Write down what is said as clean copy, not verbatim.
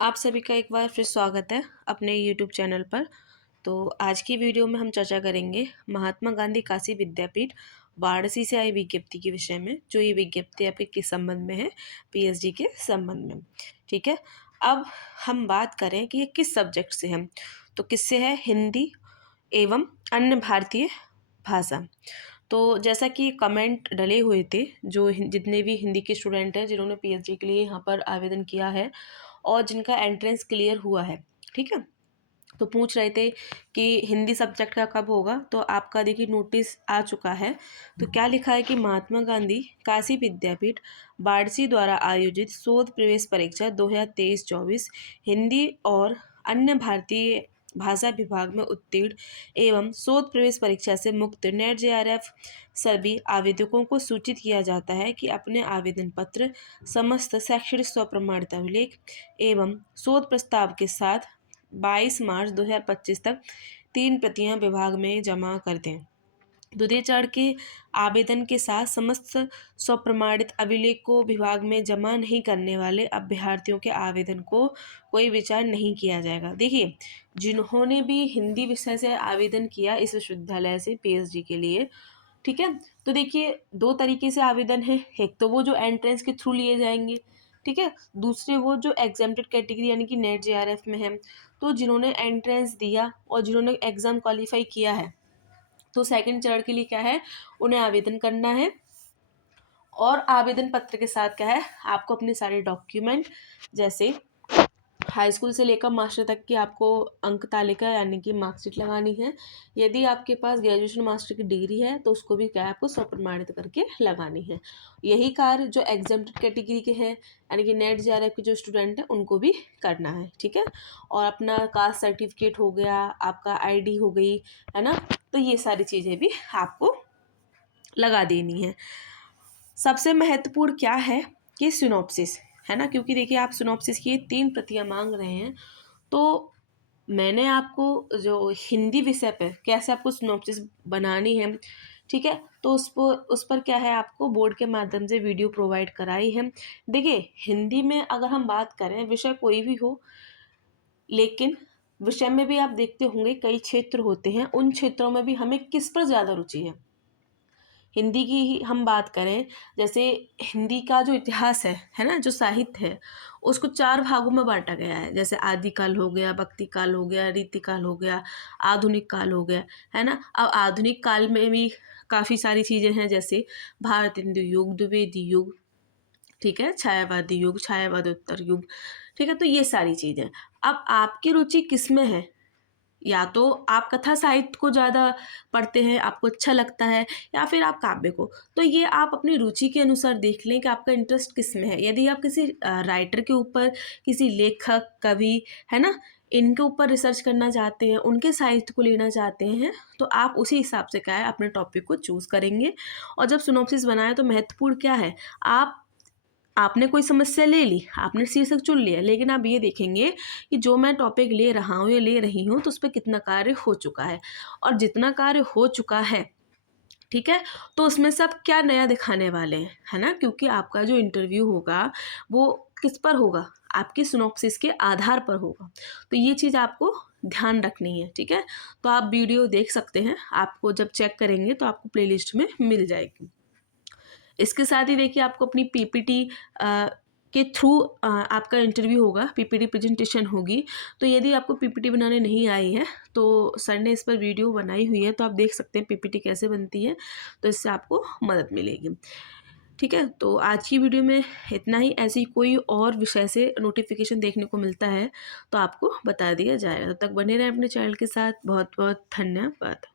आप सभी का एक बार फिर स्वागत है अपने YouTube चैनल पर। तो आज की वीडियो में हम चर्चा करेंगे महात्मा गांधी काशी विद्यापीठ वाराणसी से आई विज्ञप्ति के विषय में। जो ये विज्ञप्ति आपके किस संबंध में है? पीएचडी के संबंध में। ठीक है, अब हम बात करें कि ये किस सब्जेक्ट से है। तो किससे है? हिंदी एवं अन्य भारतीय भाषा। तो जैसा कि कमेंट डले हुए थे, जो जितने भी हिंदी के स्टूडेंट हैं जिन्होंने पीएचडी के लिए यहाँ पर आवेदन किया है और जिनका एंट्रेंस क्लियर हुआ है, ठीक है, तो पूछ रहे थे कि हिंदी सब्जेक्ट का कब होगा। तो आपका देखिए नोटिस आ चुका है। तो क्या लिखा है कि महात्मा गांधी काशी विद्यापीठ वाराणसी द्वारा आयोजित शोध प्रवेश परीक्षा 2023-24 हिंदी और अन्य भारतीय भाषा विभाग में उत्तीर्ण एवं शोध प्रवेश परीक्षा से मुक्त नेट जेआरएफ सभी आवेदकों को सूचित किया जाता है कि अपने आवेदन पत्र समस्त शैक्षणिक स्वप्रमाणित अभिलेख एवं शोध प्रस्ताव के साथ 22 मार्च 2025 तक 3 प्रतियां विभाग में जमा कर दें। द्वितीय चरण के आवेदन के साथ समस्त स्वप्रमाणित अभिलेख को विभाग में जमा नहीं करने वाले अभ्यर्थियों के आवेदन को कोई विचार नहीं किया जाएगा। देखिए, जिन्होंने भी हिंदी विषय से आवेदन किया इस विश्वविद्यालय से पीएचडी के लिए, ठीक है, तो देखिए दो तरीके से आवेदन है। एक तो वो जो एंट्रेंस के थ्रू लिए जाएंगे, ठीक है, दूसरे वो जो एग्जाम्प्टेड कैटेगरी यानी कि नेट जेआरएफ में है। तो जिन्होंने एंट्रेंस दिया और जिन्होंने एग्ज़ाम क्वालिफाई किया है, तो सेकंड चरण के लिए क्या है, उन्हें आवेदन करना है। और आवेदन पत्र के साथ क्या है, आपको अपने सारे डॉक्यूमेंट जैसे हाई स्कूल से लेकर मास्टर तक की आपको अंक तालिका यानी कि मार्कशीट लगानी है। यदि आपके पास ग्रेजुएशन मास्टर की डिग्री है तो उसको भी क्या है, आपको स्वप्रमाणित करके लगानी है। यही कार्य जो एग्जाम्प्टेड कैटेगरी के हैं यानी कि नेट जेआरएफ के जो स्टूडेंट हैं उनको भी करना है, ठीक है। और अपना कास्ट सर्टिफिकेट हो गया, आपका आईडी हो गई, है ना, तो ये सारी चीज़ें भी आपको लगा देनी है। सबसे महत्वपूर्ण क्या है कि सिनॉप्सिस, है ना, क्योंकि देखिए आप सिनॉप्सिस की 3 प्रतियां मांग रहे हैं। तो मैंने आपको जो हिंदी विषय पे कैसे आपको सिनॉप्सिस बनानी है, ठीक है, तो उस पर क्या है, आपको बोर्ड के माध्यम से वीडियो प्रोवाइड कराई है। देखिए हिंदी में अगर हम बात करें, विषय कोई भी हो, लेकिन विषय में भी आप देखते होंगे कई क्षेत्र होते हैं, उन क्षेत्रों में भी हमें किस पर ज़्यादा रुचि है। हिंदी की ही हम बात करें, जैसे हिंदी का जो इतिहास है ना, जो साहित्य है, उसको 4 भागों में बांटा गया है। जैसे आदिकाल हो गया, भक्ति काल हो गया, रीतिकाल हो गया, आधुनिक काल हो गया, है ना। अब आधुनिक काल में भी काफ़ी सारी चीज़ें हैं, जैसे भारत हिंदू युग, द्विवेदी युग, ठीक है, छायावादी युग, छायावादोत्तर युग, ठीक है, तो ये सारी चीज़ें। अब आपकी रुचि किस में है? या तो आप कथा साहित्य को ज़्यादा पढ़ते हैं, आपको अच्छा लगता है, या फिर आप काव्य को। तो ये आप अपनी रुचि के अनुसार देख लें कि आपका इंटरेस्ट किस में है। यदि आप किसी राइटर के ऊपर, किसी लेखक, कवि, है ना, इनके ऊपर रिसर्च करना चाहते हैं, उनके साहित्य को लेना चाहते हैं, तो आप उसी हिसाब से क्या है, अपने टॉपिक को चूज़ करेंगे। और जब सिनॉप्सिस बनाए तो महत्वपूर्ण क्या है, आपने कोई समस्या ले ली, आपने शीर्षक चुन लिया, लेकिन आप ये देखेंगे कि जो मैं टॉपिक ले रहा हूँ या ले रही हूँ, तो उस पर कितना कार्य हो चुका है। और जितना कार्य हो चुका है, ठीक है, तो उसमें से आप क्या नया दिखाने वाले हैं, है ना, क्योंकि आपका जो इंटरव्यू होगा वो किस पर होगा, आपकी सिनॉप्सिस के आधार पर होगा। तो ये चीज़ आपको ध्यान रखनी है, ठीक है। तो आप वीडियो देख सकते हैं, आपको जब चेक करेंगे तो आपको प्लेलिस्ट में मिल जाएगी। इसके साथ ही देखिए आपको अपनी पीपीटी के थ्रू आपका इंटरव्यू होगा, पीपीटी प्रेजेंटेशन होगी। तो यदि आपको पीपीटी बनाने नहीं आई है तो सर ने इस पर वीडियो बनाई हुई है, तो आप देख सकते हैं पीपीटी कैसे बनती है, तो इससे आपको मदद मिलेगी। ठीक है, तो आज की वीडियो में इतना ही। ऐसी कोई और विषय से नोटिफिकेशन देखने को मिलता है तो आपको बता दिया जाएगा। तब तक बने रहें अपने चैनल के साथ। बहुत बहुत धन्यवाद।